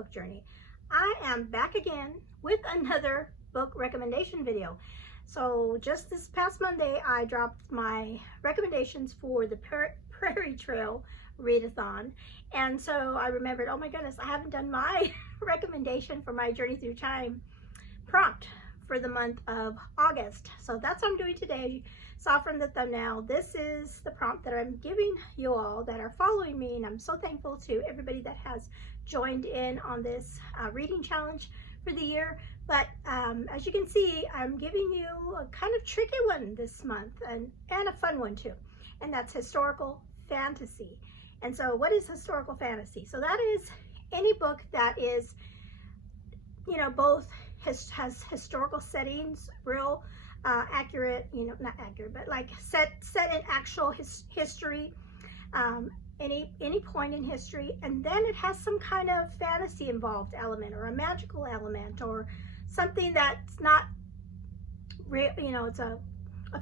book journey. I am back again with another book recommendation video. So just this past Monday, I dropped my recommendations for the Prairie Trail readathon, and so I remembered, oh my goodness, I haven't done my recommendation for my Journey Through Time prompt for the month of August. So that's what I'm doing today. As you saw from the thumbnail, this is the prompt that I'm giving you all that are following me, and I'm so thankful to everybody that has joined in on this reading challenge for the year. But as you can see, I'm giving you a kind of tricky one this month, and a fun one too, and that's historical fantasy. And so what is historical fantasy? So that is any book that is, you know, both has historical settings, real accurate, you know, not accurate, but like set in actual history, any point in history, and then it has some kind of fantasy involved element or a magical element or something that's not real, you know, it's a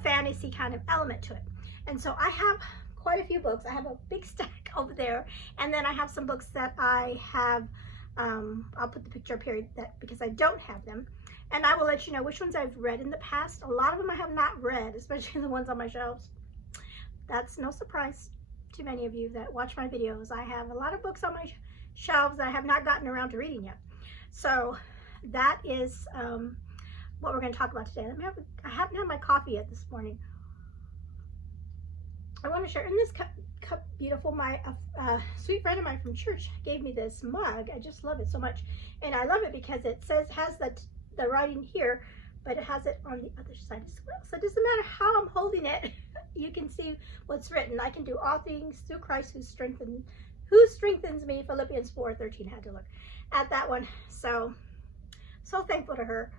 fantasy kind of element to it. And so I have quite a few books. I have a big stack over there, and then I have some books that I have, I'll put the picture up here because I don't have them, and I will let you know which ones I've read in the past. A lot of them I have not read, especially the ones on my shelves. That's no surprise to many of you that watch my videos. I have a lot of books on my shelves that I have not gotten around to reading yet. So that is what we're going to talk about today. I haven't had my coffee yet this morning. I want to share in this cup beautiful, my sweet friend of mine from church gave me this mug. I just love it so much, and I love it because it has the writing here, but it has it on the other side as well. So it doesn't matter how I'm holding it, you can see what's written. I can do all things through Christ who strengthens me. Philippians 4:13. Had to look at that one. So thankful to her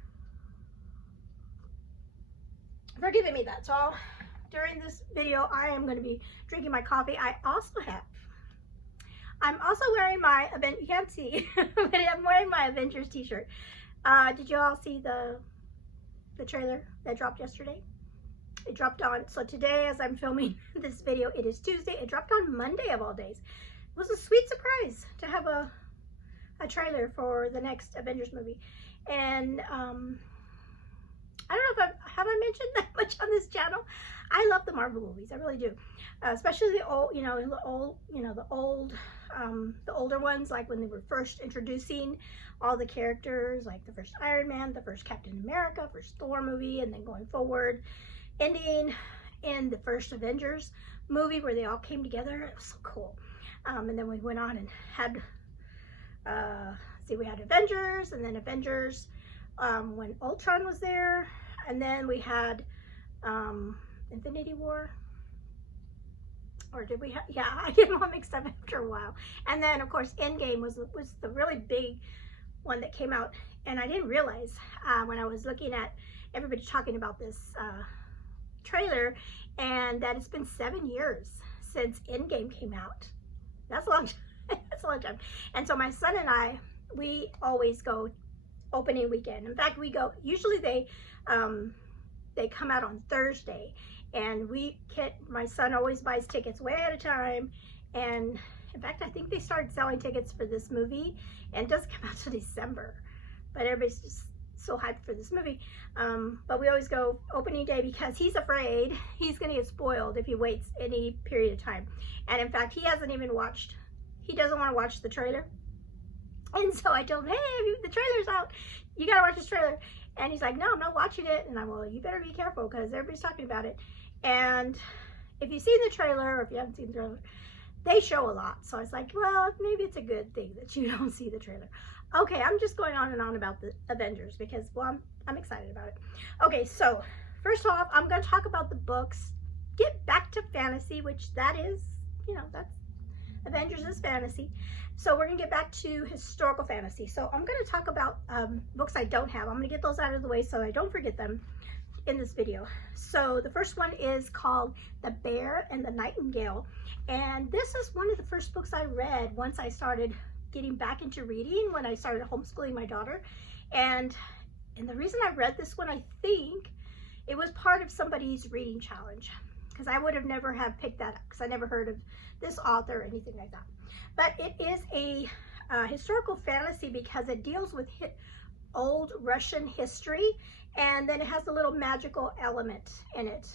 for giving me that. So during this video, I am going to be drinking my coffee. I'm also wearing my, you can't see, but I'm wearing my Avengers t-shirt. Did you all see the trailer that dropped yesterday? It dropped on, so today as I'm filming this video, it is Tuesday. It dropped on Monday of all days. It was a sweet surprise to have a trailer for the next Avengers movie. And I don't know if have I mentioned that much on this channel. I love the Marvel movies, I really do, especially the old, the older ones, like when they were first introducing all the characters, like the first Iron Man, the first Captain America, first Thor movie, and then going forward, ending in the first Avengers movie where they all came together. It was so cool. And then we went on and had, we had Avengers, and then Avengers when Ultron was there, and then we had Infinity War, or did we have, yeah, I get them all mixed up after a while. And then of course Endgame was the really big one that came out, and I didn't realize when I was looking at everybody talking about this trailer, and that it's been 7 years since Endgame came out. That's a long time. That's a long time. And so my son and I, we always go opening weekend. In fact, we go, usually they come out on Thursday, and my son always buys tickets way ahead of time. And in fact, I think they started selling tickets for this movie, and it doesn't come out till December, but everybody's just so hyped for this movie. But we always go opening day because he's afraid he's gonna get spoiled if he waits any period of time. And in fact, he doesn't want to watch the trailer. And so I told him, hey, the trailer's out, you gotta watch this trailer. And he's like, no, I'm not watching it. And I'm, well, you better be careful because everybody's talking about it. And if you've seen the trailer, or if you haven't seen the trailer, they show a lot. So I was like, well, maybe it's a good thing that you don't see the trailer. Okay, I'm just going on and on about the Avengers because, well, I'm excited about it. Okay, so first off, I'm going to talk about the books. Get back to fantasy, which that is, you know, that's Avengers is fantasy. So we're gonna get back to historical fantasy. So I'm gonna talk about books I don't have. I'm gonna get those out of the way so I don't forget them in this video. So the first one is called The Bear and the Nightingale. And this is one of the first books I read once I started getting back into reading, when I started homeschooling my daughter. And the reason I read this one, I think it was part of somebody's reading challenge, because I would have never have picked that up because I never heard of this author or anything like that. But it is a historical fantasy because it deals with old Russian history, and then it has a little magical element in it,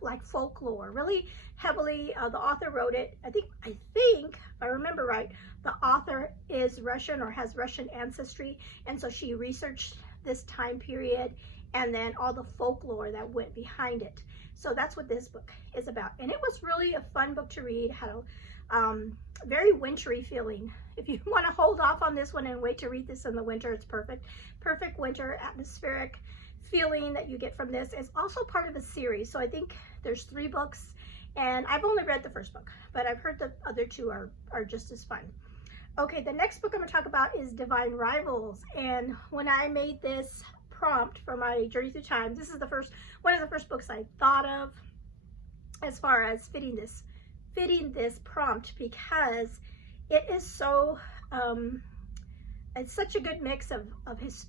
like folklore, really heavily. The author wrote it, I think if I remember right, the author is Russian or has Russian ancestry, and so she researched this time period and then all the folklore that went behind it. So that's what this book is about, and it was really a fun book to read. Had a very wintry feeling. If you want to hold off on this one and wait to read this in the winter, it's perfect. Perfect winter atmospheric feeling that you get from this. It's also part of a series, so I think there's 3 books, and I've only read the first book, but I've heard the other 2 are just as fun. Okay, the next book I'm going to talk about is Divine Rivals, and when I made this prompt for my journey through time, this is one of the first books I thought of as far as fitting this prompt, because it is so it's such a good mix of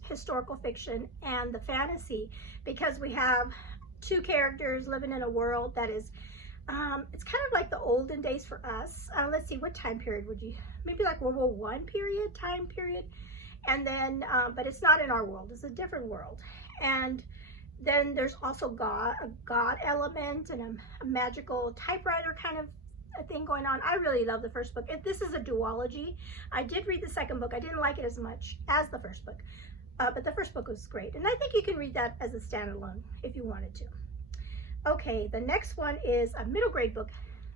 historical fiction and the fantasy, because we have 2 characters living in a world that is it's kind of like the olden days for us. Let's see, what time period would you, maybe like World War I time period, and then but it's not in our world, it's a different world. And then there's also a god element and a magical typewriter kind of a thing going on. I really love the first book. This is a duology. I did read the second book. I didn't like it as much as the first book, but the first book was great, and I think you can read that as a standalone if you wanted to. Okay, the next one is a middle grade book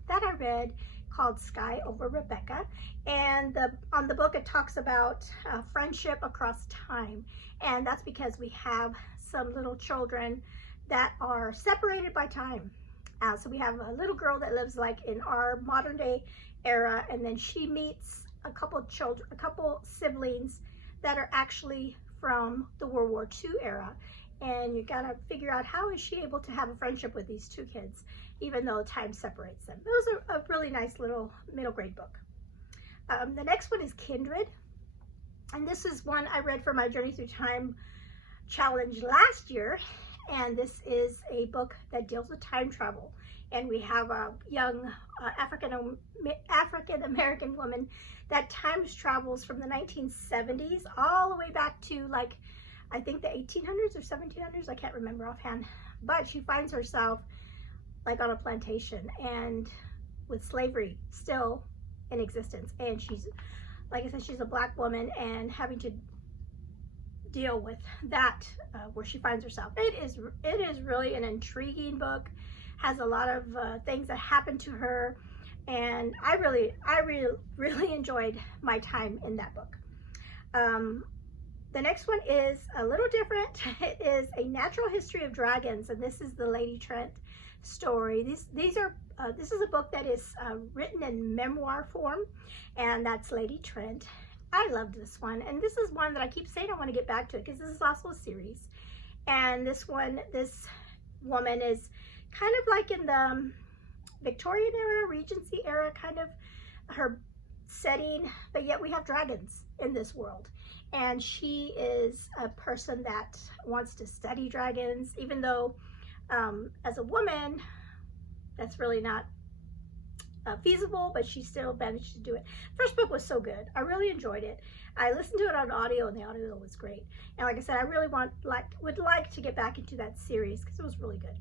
that I read called Sky Over Rebecca, and on the book it talks about friendship across time, and that's because we have some little children that are separated by time. So we have a little girl that lives like in our modern day era, and then she meets a couple siblings that are actually from the World War II era, and you gotta figure out how is she able to have a friendship with these 2 kids even though time separates them. It was a really nice little middle grade book. The next one is Kindred, and this is one I read for my Journey Through Time challenge last year, and this is a book that deals with time travel, and we have a young African American woman that time travels from the 1970s all the way back to, like, I think the 1800s or 1700s, I can't remember offhand, but she finds herself like on a plantation and with slavery still in existence, and she's, like I said, she's a Black woman and having to deal with that where she finds herself. It is really an intriguing book, has a lot of things that happen to her, and I really enjoyed my time in that book. The next one is a little different. It is A Natural History of Dragons, and this is the Lady Trent story. This is a book that is written in memoir form, and that's Lady Trent. I loved this one, and this is one that I keep saying I want to get back to it because this is also a series. And this woman is kind of like in the Victorian era, Regency era, kind of her setting, but yet we have dragons in this world. And she is a person that wants to study dragons, even though as a woman, that's really not feasible, but she still managed to do it. First book was so good. I really enjoyed it. I listened to it on audio, and the audio was great. And like I said, I really would like to get back into that series because it was really good.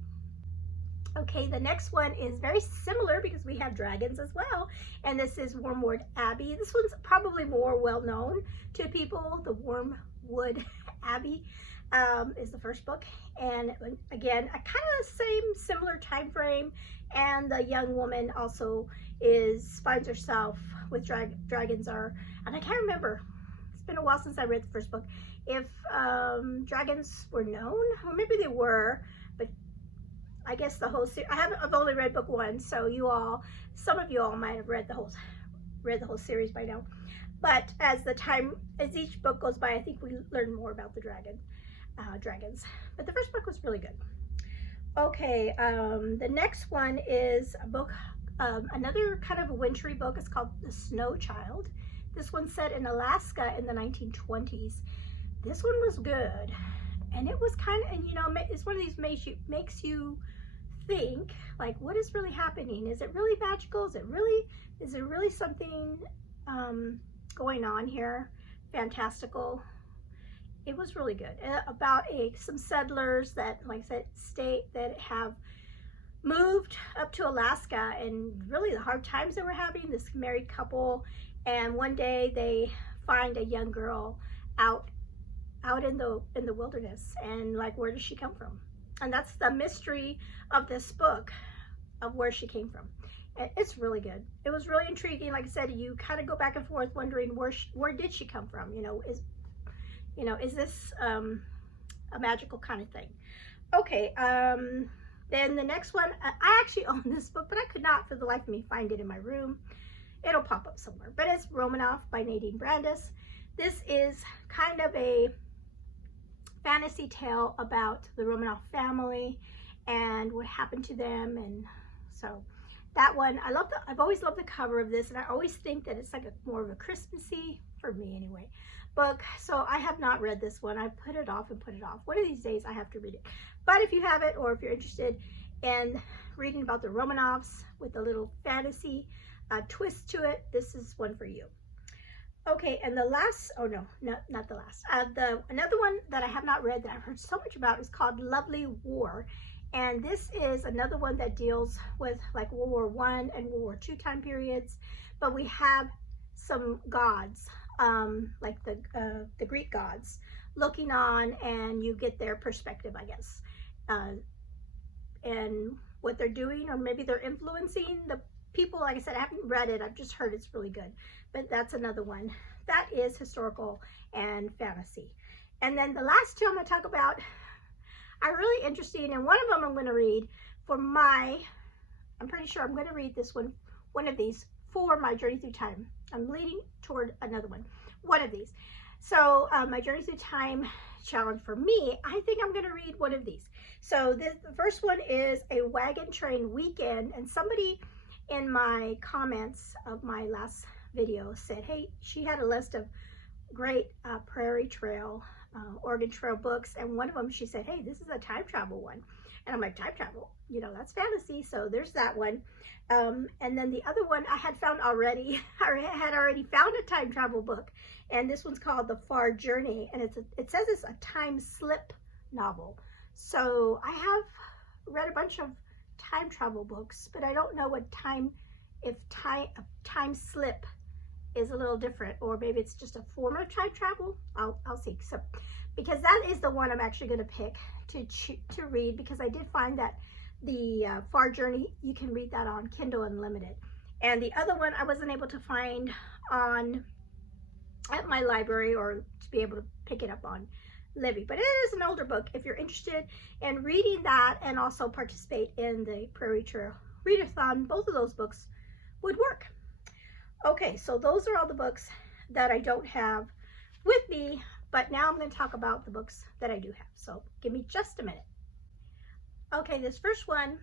Okay, the next one is very similar because we have dragons as well, and this is Wormwood Abbey. This one's probably more well known to people. The Wormwood Abbey is the first book, and again, a kind of similar time frame, and the young woman also finds herself with dragons and I can't remember, it's been a while since I read the first book, if dragons were known, or maybe they were, but I guess the whole series, I've only read book 1, so some of you all might have read the whole series by now. But as each book goes by, I think we learn more about the dragons. But the first book was really good. Okay, the next one is a book, another kind of a wintry book. It's called The Snow Child. This one's set in Alaska in the 1920s. This one was good, and it was kind of, it's one of these makes you think, like, what is really happening? Is it really magical? Is it really something going on here, fantastical. It was really good. About some settlers that, like I said, that have moved up to Alaska, and really the hard times they were having, this married couple, and one day they find a young girl out in the wilderness, and like, where does she come from? And that's the mystery of this book, of where she came from. It's really good. It was really intriguing. Like I said, you kind of go back and forth wondering where did she come from? Is this a magical kind of thing? Okay, then the next one, I actually own this book, but I could not for the life of me find it in my room. It'll pop up somewhere, but it's Romanoff by Nadine Brandes. This is kind of a fantasy tale about the Romanoff family and what happened to them. And so that one, I've always loved the cover of this, and I always think that it's like more of a Christmassy, for me anyway, book. So I have not read this one. I put it off and put it off. One of these days I have to read it. But if you have it, or if you're interested in reading about the Romanoffs with a little fantasy twist to it, this is one for you. Okay, and the last, oh no, not the last. Another one that I have not read that I've heard so much about is called Lovely War. And this is another one that deals with like World War I and World War II time periods. But we have some gods, like the Greek gods, looking on, and you get their perspective, I guess, and what they're doing, or maybe they're influencing the people. Like I said, I haven't read it. I've just heard it's really good. But that's another one that is historical and fantasy. And then the last two I'm going to talk about are really interesting, and one of them I'm going to read for I'm pretty sure I'm going to read this one of these for my Journey Through Time. I'm leading toward another one of these. So my Journey Through Time challenge for me, I think I'm going to read one of these. So the first one is A Wagon Train Weekend, and somebody in my comments of my last video said, hey, she had a list of great Prairie Trail, Oregon Trail books, and one of them she said, hey, this is a time travel one. And I'm like, time travel, that's fantasy, so there's that one. And then the other one I had found already, I had already found a time travel book, and this one's called The Far Journey, and it says it's a time slip novel. So I have read a bunch of time travel books, but I don't know what time slip is a little different, or maybe it's just a form of time travel. I'll see. So because that is the one I'm actually going to pick to read, because I did find that the Far Journey, you can read that on Kindle Unlimited, and the other one I wasn't able to find at my library, or to be able to pick it up on Libby. But it is an older book if you're interested in reading that and also participate in the Prairie Trail Readathon. Both of those books would work. Okay, so those are all the books that I don't have with me, but now I'm going to talk about the books that I do have. So give me just a minute. Okay, this first one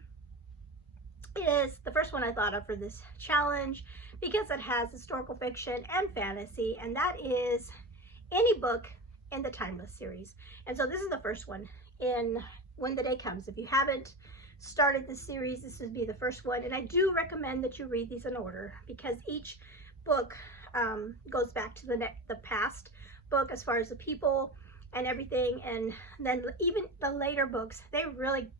is the first one I thought of for this challenge, because it has historical fiction and fantasy, and that is any book in the Timeless series. And so this is the first one in When the Day Comes. If you haven't started the series, this would be the first one, and I do recommend that you read these in order, because each book goes back to the past book as far as the people and everything, and then even the later books, they really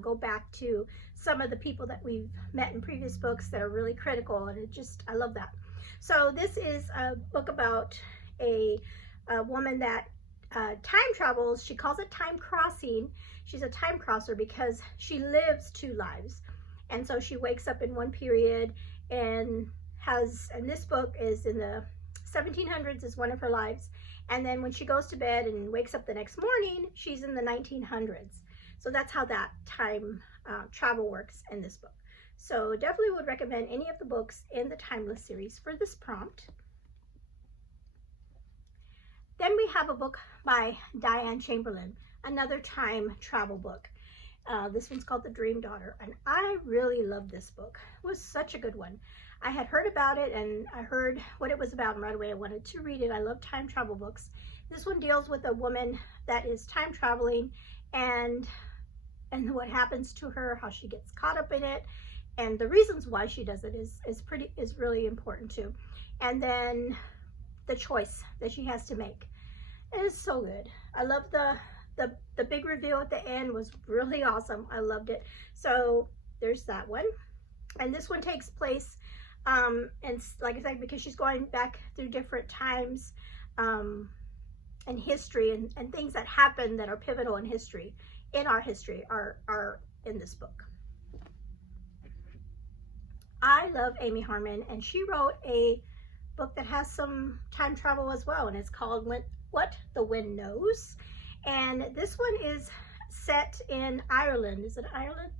go back to some of the people that we've met in previous books that are really critical, and I love that. So this is a book about a woman that time travels. She calls it time crossing. She's a time crosser because she lives two lives, and so she wakes up in one period and this book is in the 1700s is one of her lives, and then when she goes to bed and wakes up the next morning, she's in the 1900s. So that's how that time travel works in this book. So definitely would recommend any of the books in the Timeless series for this prompt. Then we have a book by Diane Chamberlain, another time travel book. This one's called The Dream Daughter, and I really love this book. It was such a good one. I had heard about it, and I heard what it was about, and right away I wanted to read it. I love time travel books. This one deals with a woman that is time traveling, and what happens to her, how she gets caught up in it, and the reasons why she does it is really important too. And then the choice that she has to make. It is so good. I love the big reveal at the end was really awesome. I loved it. So there's that one. And this one takes place, and like I said, because she's going back through different times in history, and things that happen that are pivotal in history, in our history, are in this book. I love Amy Harmon, and she wrote a book that has some time travel as well, and it's called What the Wind Knows. And this one is set in Ireland. Is it Ireland?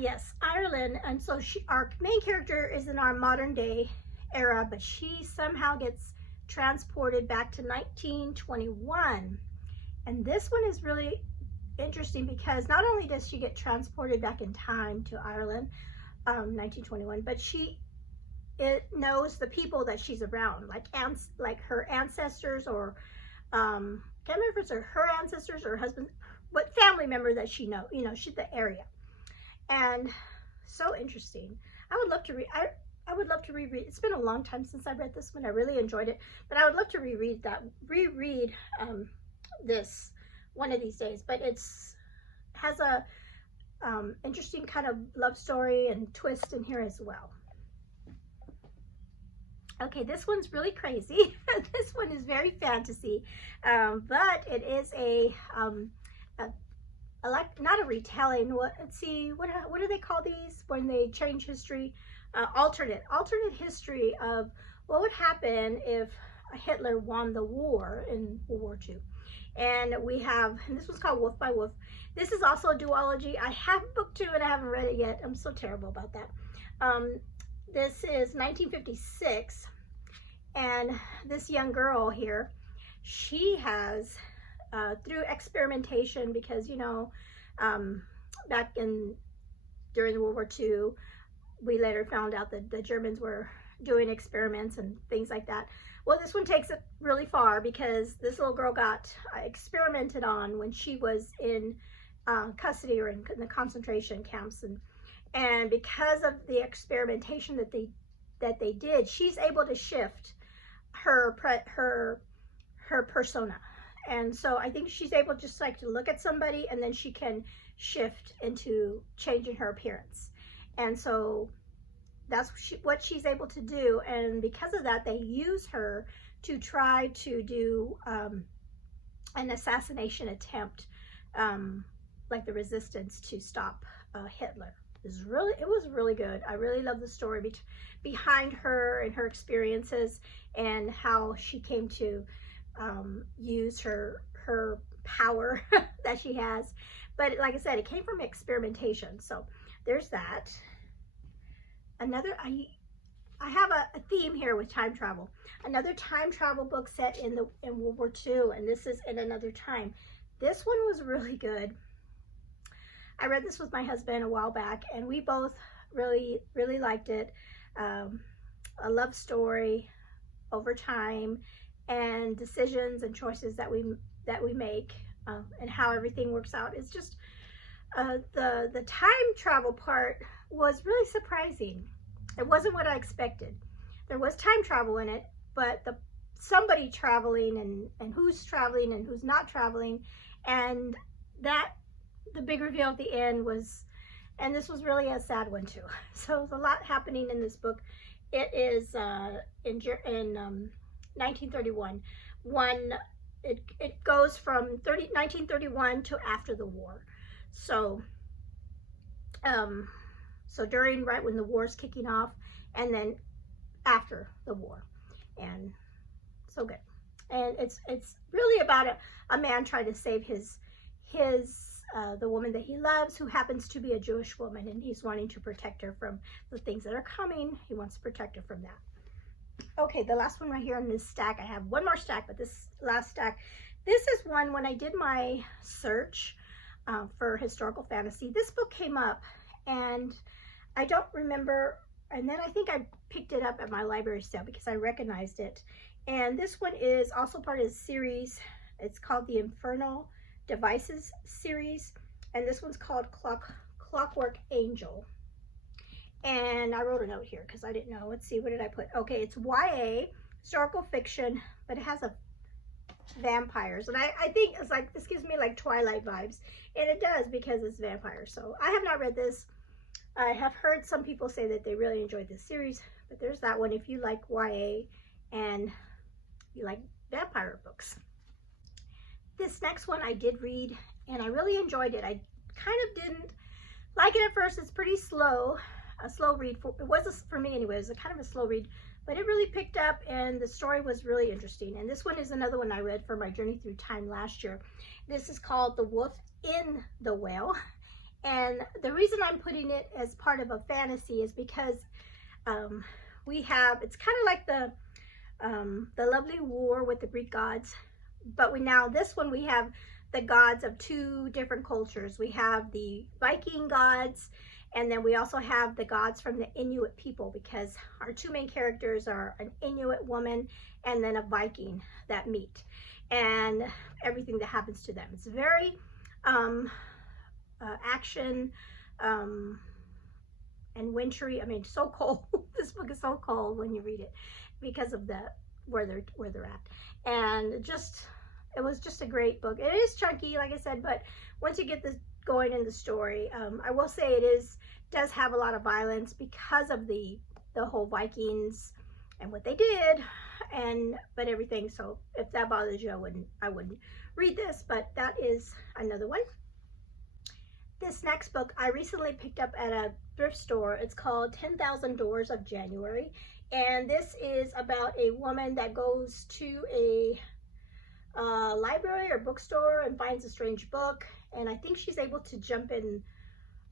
Yes, Ireland. And so our main character is in our modern day era, but she somehow gets transported back to 1921. And this one is really interesting because not only does she get transported back in time to Ireland, 1921, but it knows the people that she's around, like her ancestors, or can't remember if it's her ancestors or husband, what family member that she she's the area. And so interesting. I would love to read. I would love to reread. It's been a long time since I read this one. I really enjoyed it, but I would love to reread this one of these days. But has a interesting kind of love story and twist in here as well. Okay, this one's really crazy. This one is very fantasy, but it is not a retelling. Let's see, what do they call these when they change history? Alternate history of what would happen if Hitler won the war in World War II. And this one's called Wolf by Wolf. This is also a duology. I have book 2 and I haven't read it yet. I'm so terrible about that. This is 1956, and this young girl here, she has, through experimentation, because back during World War II, we later found out that the Germans were doing experiments and things like that. Well, this one takes it really far because this little girl got experimented on when she was in custody or in the concentration camps, and because of the experimentation that they did, she's able to shift her persona. And so I think she's able just like to look at somebody, and then she can shift into changing her appearance. And so that's what she's able to do. And because of that, they use her to try to do an assassination attempt, like the resistance to stop Hitler. It was really good. I really love the story behind her and her experiences, and how she came to use her power that she has. But like I said, it came from experimentation. So there's that. I have a theme here with time travel. Another time travel book set in World War II, and this is in another time. This one was really good. I read this with my husband a while back, and we both really liked it. A love story over time, and decisions and choices that we make, and how everything works out. It's just the time travel part was really surprising. It wasn't what I expected. There was time travel in it, but somebody traveling, and who's traveling and who's not traveling, and the big reveal at the end was, and this was really a sad one too. So there's a lot happening in this book. It is in 1931. It goes from 1931 to after the war. So during, right when the war's kicking off, and then after the war, and so good. And it's really about a man trying to save the woman that he loves, who happens to be a Jewish woman, and he's wanting to protect her from the things that are coming. He wants to protect her from that. Okay, the last one right here in this stack. I have one more stack, but this last stack, this is one when I did my search for historical fantasy. This book came up, and I don't remember, and then I think I picked it up at my library sale because I recognized it. And this one is also part of the series. It's called the Infernal Devices series, and this one's called Clockwork Angel. And I wrote a note here because I didn't know. Let's see, what did I put? Okay, it's YA historical fiction, but it has a vampires, and I think it's like, this gives me like Twilight vibes, and it does because it's vampires. So I have not read this. I have heard some people say that they really enjoyed this series, but there's that one if you like YA and you like vampire books. This next one I did read, and I really enjoyed it. I kind of didn't like it at first. It's pretty slow, a slow read. It was for me anyway. It was a kind of a slow read, but it really picked up, and the story was really interesting. And this one is another one I read for my Journey Through Time last year. This is called The Wolf in the Whale. And the reason I'm putting it as part of a fantasy is because it's kind of like the lovely war with the Greek gods, but this one we have the gods of two different cultures. We have the Viking gods, and then we also have the gods from the Inuit people, because our two main characters are an Inuit woman and then a Viking that meet, and everything that happens to them. It's very action and wintry. I mean, so cold. This book is so cold when you read it because of where they're at, and it was just a great book. It is chunky, like I said, but once you get this going in the story, I will say it does have a lot of violence because of the whole Vikings and what they did, but everything. So if that bothers you, I wouldn't read this, but that is another one. This next book I recently picked up at a thrift store. It's called 10,000 Doors of January, and this is about a woman that goes to a library or bookstore and finds a strange book, and I think she's able to jump in,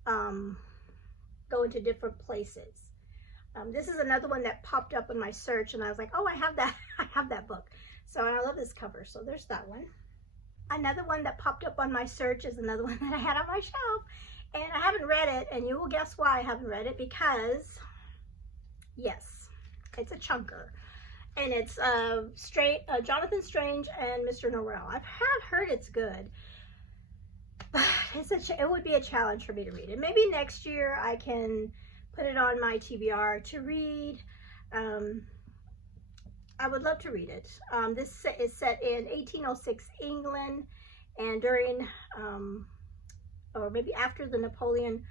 go into different places. This is another one that popped up in my search, and I was like, oh, I have that book. So I love this cover. So there's that one. Another one that popped up on my search is another one that I had on my shelf, and I haven't read it, and you will guess why I haven't read it, because yes, it's a chunker. And it's Jonathan Strange and Mr. Norrell. I have heard it's good, but it would be a challenge for me to read it. Maybe next year I can put it on my TBR to read. I would love to read it. This is set in 1806 England, and during, or maybe after the Napoleon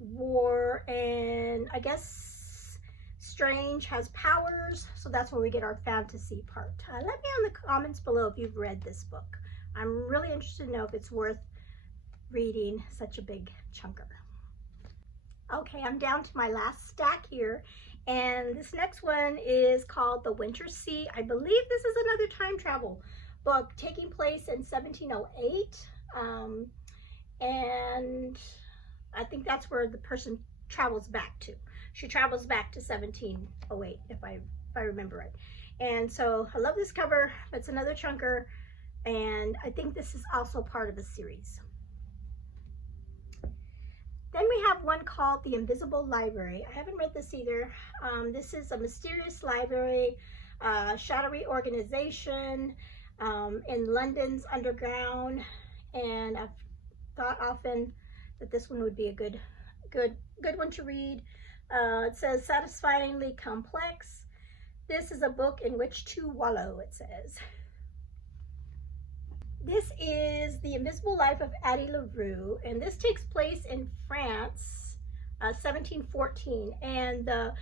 War, and I guess Strange has powers, so that's where we get our fantasy part. Let me know in the comments below if you've read this book. I'm really interested to know if it's worth reading such a big chunker. Okay, I'm down to my last stack here, and this next one is called The Winter Sea. I believe this is another time travel book taking place in 1708, and I think that's where the person travels back to. She travels back to 1708, if I remember right. And so I love this cover. It's another chunker, and I think this is also part of a series. Then we have one called The Invisible Library. I haven't read this either. This is a mysterious library, shadowy organization in London's underground, and I've thought often that this one would be a good one to read. It says satisfyingly complex. This is a book in which to wallow, it says. This is The Invisible Life of Addie LaRue, and this takes place in France, 1714. And the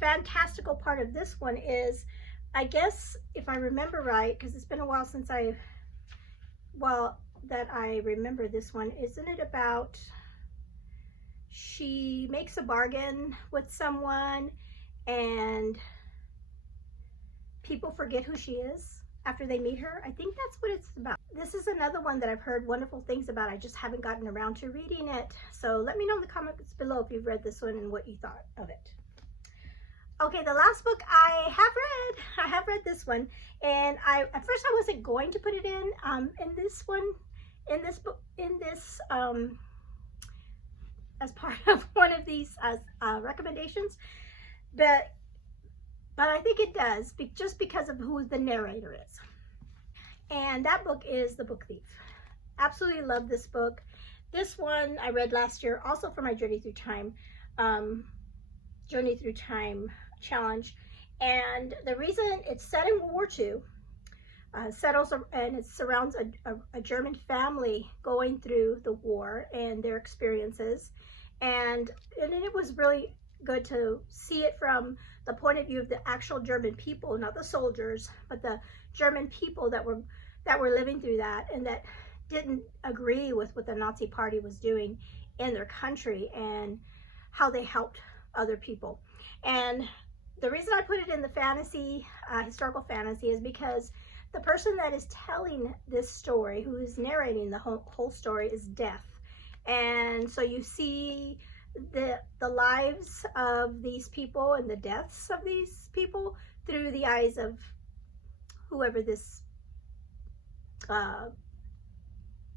fantastical part of this one is, I guess, if I remember right, because it's been a while since that I remember this one, isn't it about she makes a bargain with someone and people forget who she is after they meet her? I think that's what it's about. This is another one that I've heard wonderful things about. I just haven't gotten around to reading it. So let me know in the comments below if you've read this one and what you thought of it. Okay, the last book I have read this one, and at first I wasn't going to put it in this book as part of one of these recommendations, but I think it does, just because of who the narrator is. And that book is The Book Thief. Absolutely love this book. This one I read last year, also for my Journey Through Time challenge, And the reason it's set in World War II, and it surrounds a German family going through the war and their experiences. And it was really good to see it from the point of view of the actual German people, not the soldiers, but the German people that were living through that, and that didn't agree with what the Nazi Party was doing in their country and how they helped other people. And the reason I put it in the fantasy, historical fantasy, is because the person that is telling this story, who is narrating the whole story, is deaf. And so you see the lives of these people and the deaths of these people through the eyes of whoever this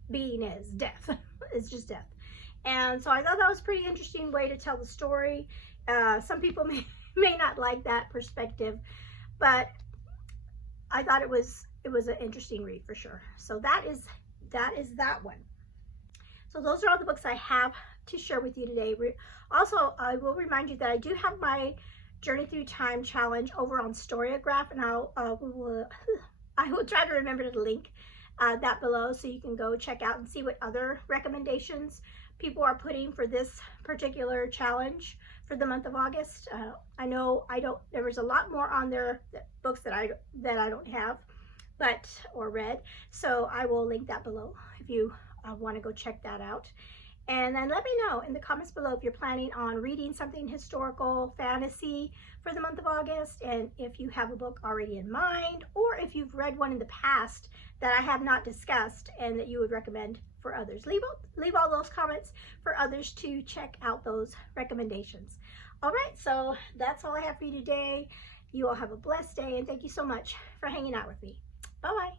being is. Death. It's just death. And so I thought that was a pretty interesting way to tell the story. Some people may not like that perspective, but I thought it was an interesting read for sure. So that is that one. So those are all the books I have to share with you today. Also, I will remind you that I do have my Journey Through Time challenge over on Storygraph, and I will try to remember to link that below so you can go check out and see what other recommendations people are putting for this particular challenge for the month of August. I know there was a lot more on there, books that I don't have or read, so I will link that below if you want to go check that out. And then let me know in the comments below if you're planning on reading something historical, fantasy for the month of August, and if you have a book already in mind, or if you've read one in the past that I have not discussed and that you would recommend for others. Leave all those comments for others to check out those recommendations. All right, so that's all I have for you today. You all have a blessed day, and thank you so much for hanging out with me. Bye-bye.